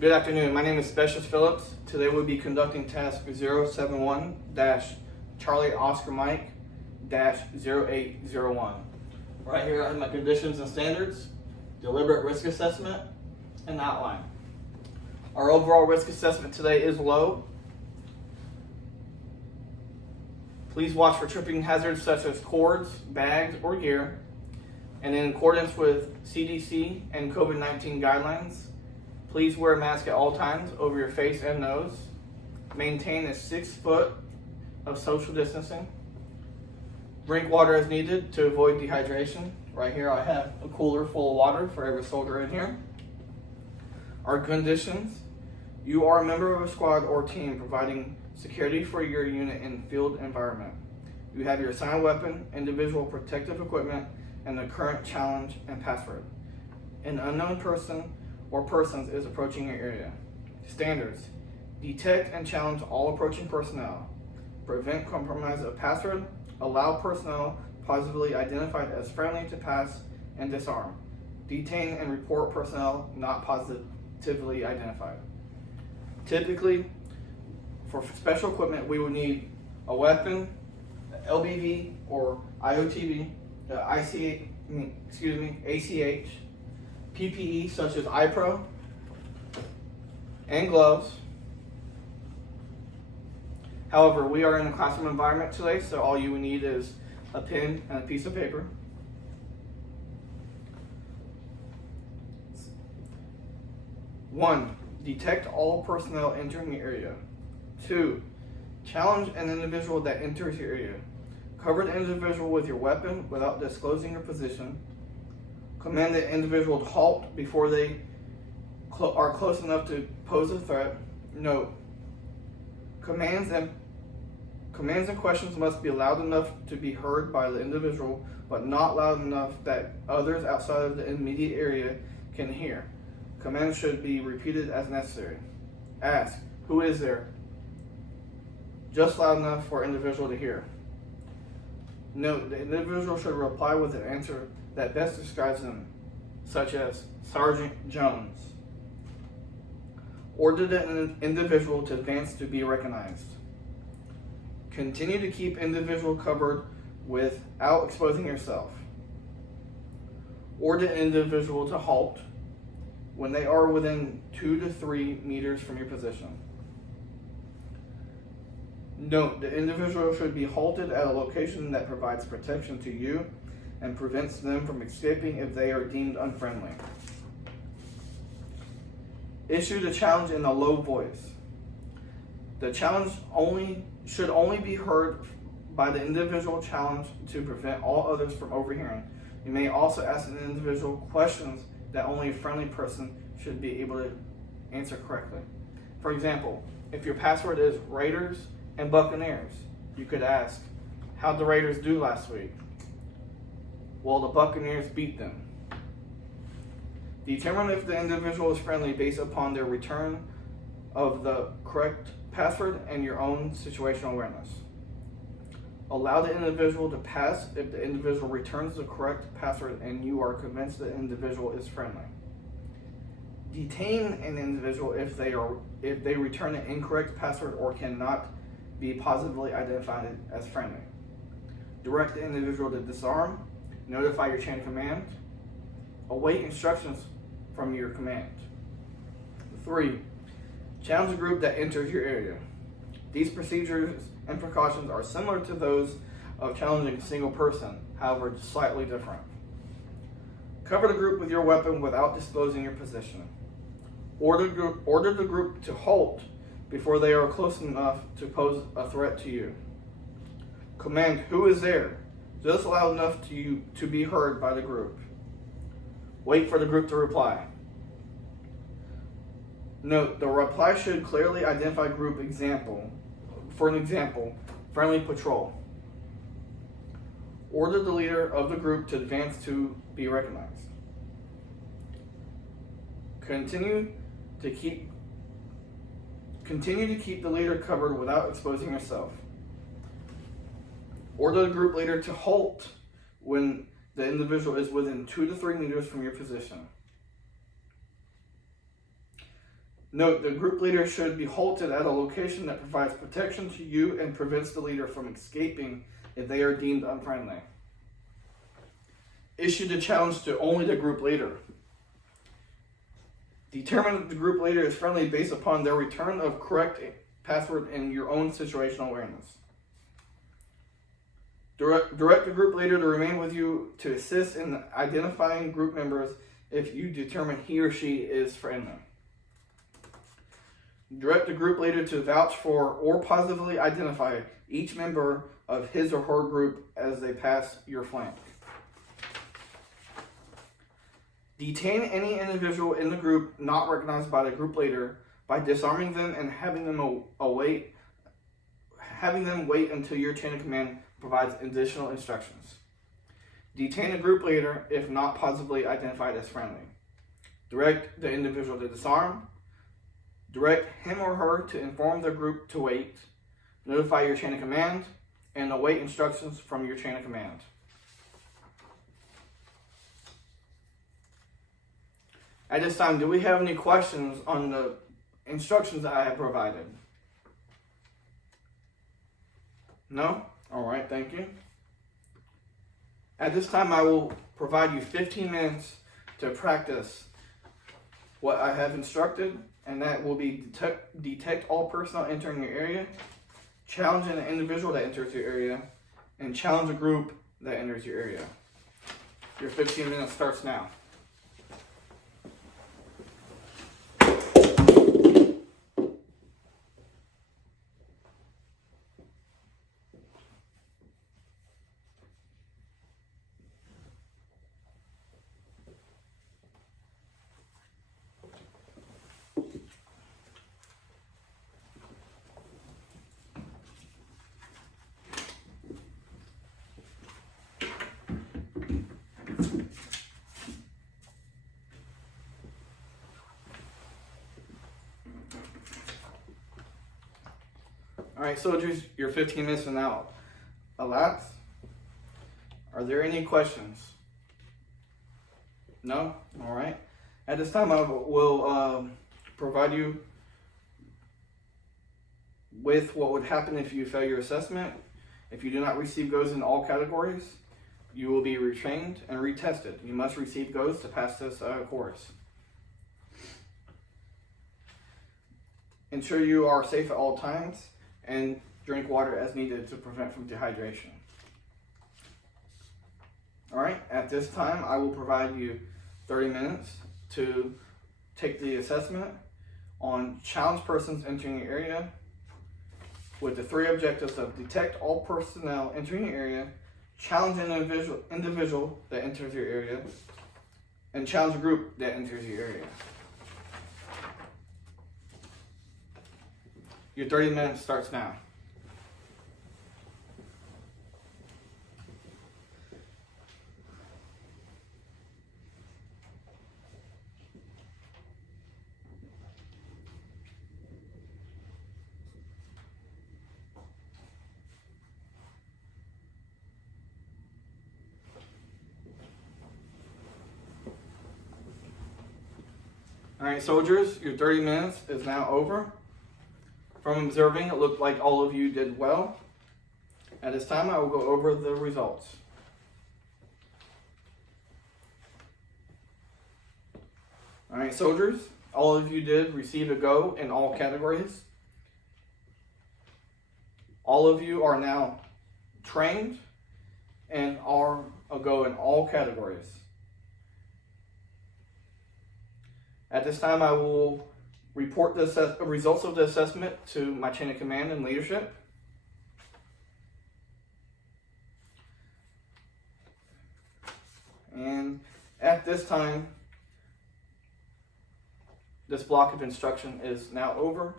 Good afternoon. My name is Specialist Phillips. Today we'll be conducting task 071-Charlie Oscar Mike-0801. Right here I have my conditions and standards, deliberate risk assessment, and outline. Our overall risk assessment today is low. Please watch for tripping hazards such as cords, bags, or gear. And in accordance with CDC and COVID-19 guidelines, please wear a mask at all times over your face and nose. Maintain a 6 foot of social distancing. Drink water as needed to avoid dehydration. Right here I have a cooler full of water for every soldier in here. Our conditions: you are a member of a squad or team providing security for your unit in field environment. You have your assigned weapon, individual protective equipment, and the current challenge and password. An unknown person or persons is approaching your area. Standards: detect and challenge all approaching personnel. Prevent compromise of password. Allow personnel positively identified as friendly to pass and disarm. Detain and report personnel not positively identified. Typically, for special equipment, we would need a weapon, LBV or IOTV, ACH, PPE such as iPro, and gloves. However, we are in a classroom environment today, so all you would need is a pen and a piece of paper. One, detect all personnel entering the area. 2, challenge an individual that enters your area. Cover the individual with your weapon without disclosing your position. Command the individual to halt before they are close enough to pose a threat. Note: commands and questions must be loud enough to be heard by the individual, but not loud enough that others outside of the immediate area can hear. Commands should be repeated as necessary. Ask: who is there? Just loud enough for individual to hear. Note: the individual should reply with an answer that best describes them, such as Sergeant Jones. Order the individual to advance to be recognized. Continue to keep individual covered without exposing yourself. Order the individual to halt when they are within 2 to 3 meters from your position. Note: the individual should be halted at a location that provides protection to you and prevents them from escaping if they are deemed unfriendly. Issue the challenge in a low voice. The challenge should only be heard by the individual challenged to prevent all others from overhearing. You may also ask an individual questions that only a friendly person should be able to answer correctly. For example, if your password is Raiders and Buccaneers, you could ask, how'd the Raiders do last week? Well, the Buccaneers beat them. Determine if the individual is friendly based upon their return of the correct password and your own situational awareness. Allow the individual to pass if the individual returns the correct password and you are convinced the individual is friendly. Detain an individual if they return an incorrect password or cannot be positively identified as friendly. Direct the individual to disarm. Notify your chain of command. Await instructions from your command. 3, challenge a group that enters your area. These procedures and precautions are similar to those of challenging a single person, however slightly different. Cover the group with your weapon without disclosing your position. Order the group to halt before they are close enough to pose a threat to you. Command: who is there? Just loud enough to be heard by the group. Wait for the group to reply. Note: the reply should clearly identify group. For an example, friendly patrol. Order the leader of the group to advance to be recognized. Continue to keep the leader covered without exposing yourself. Order the group leader to halt when the individual is within 2 to 3 meters from your position. Note, the group leader should be halted at a location that provides protection to you and prevents the leader from escaping if they are deemed unfriendly. Issue the challenge to only the group leader. Determine if the group leader is friendly based upon their return of correct password and your own situational awareness. Direct the group leader to remain with you to assist in identifying group members if you determine he or she is friendly. Direct the group leader to vouch for or positively identify each member of his or her group as they pass your flank. Detain any individual in the group not recognized by the group leader by disarming them and having them wait until your chain of command provides additional instructions. Detain a group leader if not positively identified as friendly. Direct the individual to disarm. Direct him or her to inform the group to wait. Notify your chain of command and await instructions from your chain of command. At this time, do we have any questions on the instructions that I have provided? No? All right, thank you. At this time, I will provide you 15 minutes to practice what I have instructed, and that will be detect all personnel entering your area, challenge an individual that enters your area, and challenge a group that enters your area. Your 15 minutes starts now. All right, soldiers, your 15 minutes are now elapsed. Are there any questions? No? All right. At this time, I will provide you with what would happen if you fail your assessment. If you do not receive goes in all categories, you will be retrained and retested. You must receive goes to pass this course. Ensure you are safe at all times and drink water as needed to prevent from dehydration. All right, at this time, I will provide you 30 minutes to take the assessment on challenged persons entering your area with the 3 objectives of detect all personnel entering your area, challenge an individual that enters your area, and challenge a group that enters your area. Your 30 minutes starts now. All right, soldiers, your 30 minutes is now over. From observing, it looked like all of you did well. At this time, I will go over the results. All right, soldiers, all of you did receive a go in all categories. All of you are now trained and are a go in all categories. At this time, I will report the results of the assessment to my chain of command and leadership. And at this time, this block of instruction is now over.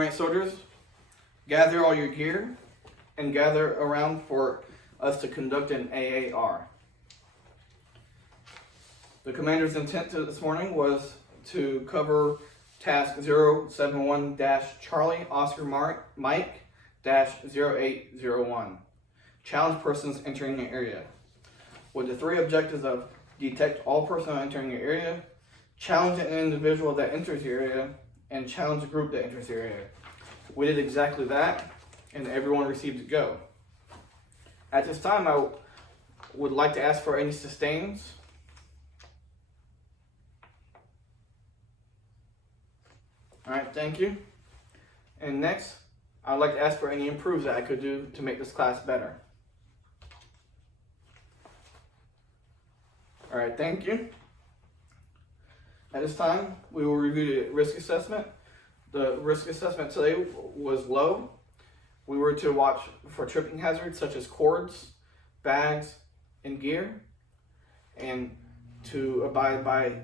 Alright, soldiers, gather all your gear and gather around for us to conduct an AAR. The commander's intent this morning was to cover task 071-Charlie Oscar Mike-0801. Challenge persons entering the area. With the three objectives of detect all personnel entering your area, challenge an individual that enters your area, and challenge a group that enters your area. We did exactly that, and everyone received a go. At this time, I would like to ask for any sustains. Alright, thank you. And next, I'd like to ask for any improves that I could do to make this class better. Alright, thank you. At this time, we will review the risk assessment. The risk assessment today was low. We were to watch for tripping hazards such as cords, bags, and gear, and to abide by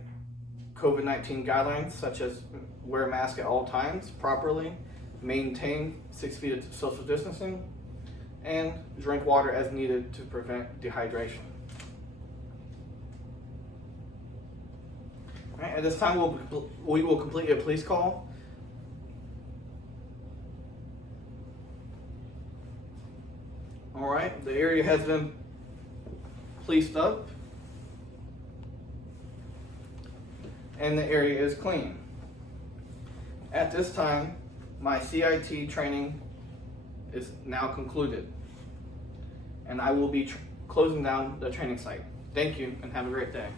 COVID-19 guidelines such as wear a mask at all times properly, maintain 6 feet of social distancing, and drink water as needed to prevent dehydration. All right, at this time, we will complete a police call. All right, the area has been policed up, and the area is clean. At this time, my CIT training is now concluded, and I will be closing down the training site. Thank you, and have a great day.